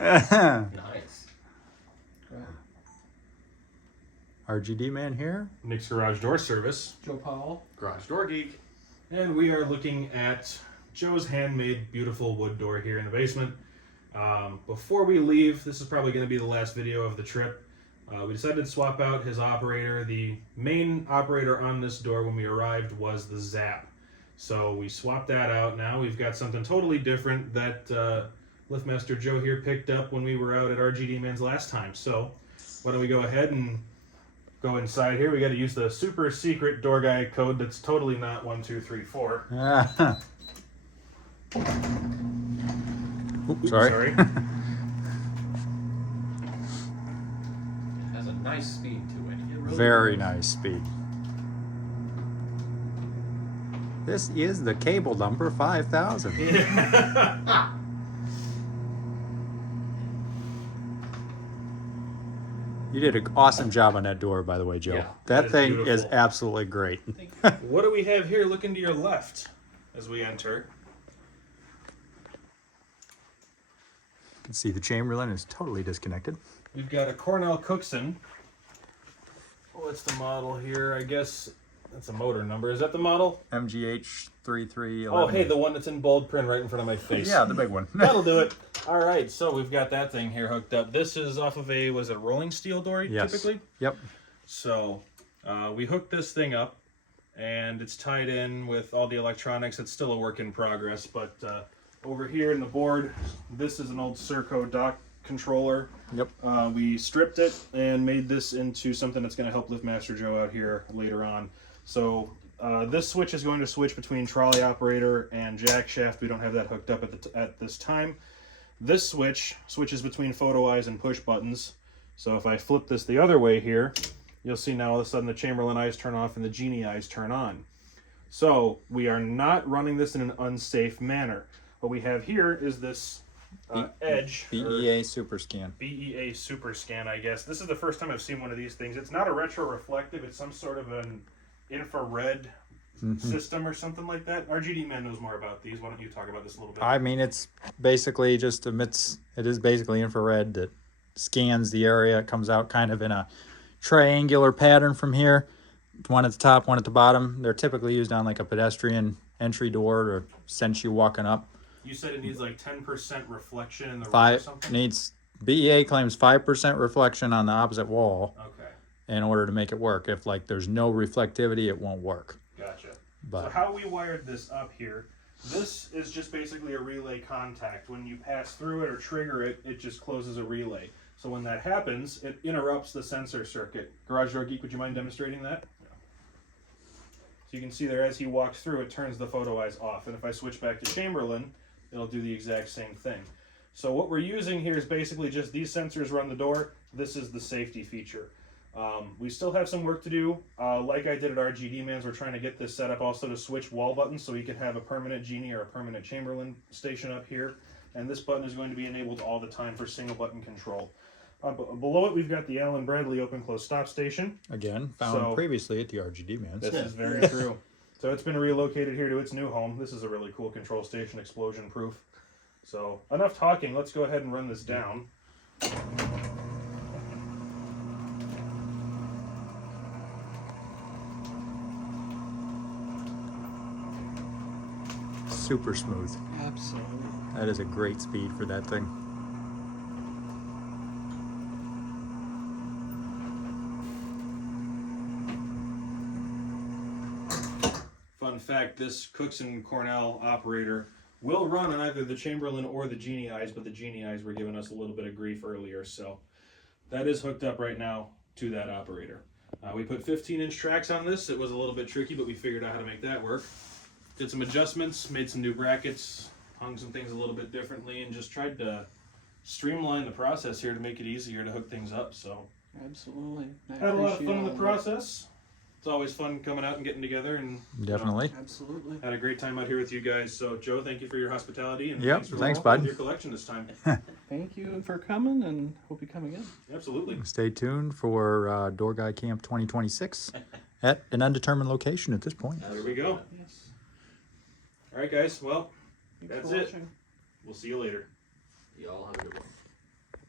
Nice. RGD man here. Nick's Garage Door Service. Joe Powell. Garage Door Geek. And we are looking at Joe's handmade beautiful wood door here in the basement. Before we leave, this is probably going to be the last video of the trip. We decided to swap out his operator. The main operator on this door when we arrived was the Zap. So we swapped that out. Now we've got something totally different that Liftmaster Joe here picked up when we were out at RGD Man's last time. So why don't we go ahead and go inside here. We got to use the super secret door guy code that's totally not 1, 2, 3, 4. Oops, sorry. It has a nice speed to it. It really Very does. nice speed. This is the cable number 5000. You did an awesome job on that door, by the way, Joe. Yeah, that is thing is beautiful. absolutely great. What do we have here? Look into your left as we enter. You can see the Chamberlain is totally disconnected. We've got a Cornell Cookson. What's the model here? I guess that's a motor number. Is that the model? MGH 3311. Oh, hey, the one that's in bold print right in front of my face. Yeah, the big one. That'll do it. All right, so we've got that thing here hooked up. This is off of a, was it a rolling steel door Yes. typically? Yep. So we hooked this thing up, and it's tied in with all the electronics. It's still a work in progress, but over here in the board, this is an old Serco dock controller. Yep. We stripped it and made this into something that's going to help Liftmaster Joe out here later on. So this switch is going to switch between trolley operator and jack shaft. We don't have that hooked up at this time. This switch switches between photo eyes and push buttons. So if I flip this the other way here, you'll see now all of a sudden the Chamberlain eyes turn off and the Genie eyes turn on. So we are not running this in an unsafe manner. What we have here is this Edge. BEA Super Scan. BEA Super Scan, I guess. This is the first time I've seen one of these things. It's not a retro-reflective. It's some sort of an infrared system or something like that. RGD Man knows more about these. Why don't you talk about this a little bit? I mean, it's basically just emits, it is basically infrared that scans the area. It comes out kind of in a triangular pattern from here. One at the top, one at the bottom. They're typically used on like a pedestrian entry door or sense you walking up. You said it needs like 10% reflection in the room or something? BEA claims 5% reflection on the opposite wall Okay, in order to make it work. If like there's no reflectivity, it won't work. gotcha. But So how we wired this up here, this is just basically a relay contact. When you pass through it or trigger it, it just closes a relay. So when that happens, it interrupts the sensor circuit. Garage Door Geek, would you mind demonstrating that? So you can see there as he walks through, it turns the photo eyes off. And if I switch back to Chamberlain, it'll do the exact same thing. So what we're using here is basically just these sensors run the door. This is the safety feature. We still have some work to do. Like I did at RGD Man's, we're trying to get this set up also to switch wall buttons so we can have a permanent Genie or a permanent Chamberlain station up here. And this button is going to be enabled all the time for single button control. Below it, we've got the Allen Bradley open close stop station. again, found previously at the RGD Man's. This is very true. So it's been relocated here to its new home. This is a really cool control station, explosion proof. So enough talking, let's go ahead and run this down. Super smooth. Absolutely. That is a great speed for that thing. Fun fact, this Cookson Cornell operator will run on either the Chamberlain or the Genie eyes, but the Genie eyes were giving us a little bit of grief earlier, so that is hooked up right now to that operator. We put 15-inch tracks on this. It was a little bit tricky, but we figured out how to make that work. Did some adjustments, made some new brackets, hung some things a little bit differently, and just tried to streamline the process here to make it easier to hook things up. So Absolutely. I had a lot of appreciate fun in all the of process. It's always fun coming out and getting together, and Definitely. it. Absolutely. had a great time out here with you guys. So Joe, thank you for your hospitality, and Yep, for thanks, with bud. your collection this time. Thank you for coming, and hope you come again. Absolutely. Stay tuned for Door Guy Camp 2026 at an undetermined location at this point. There we go. Yes. All right, guys. Well, Thanks That's for it. watching. we'll see you later.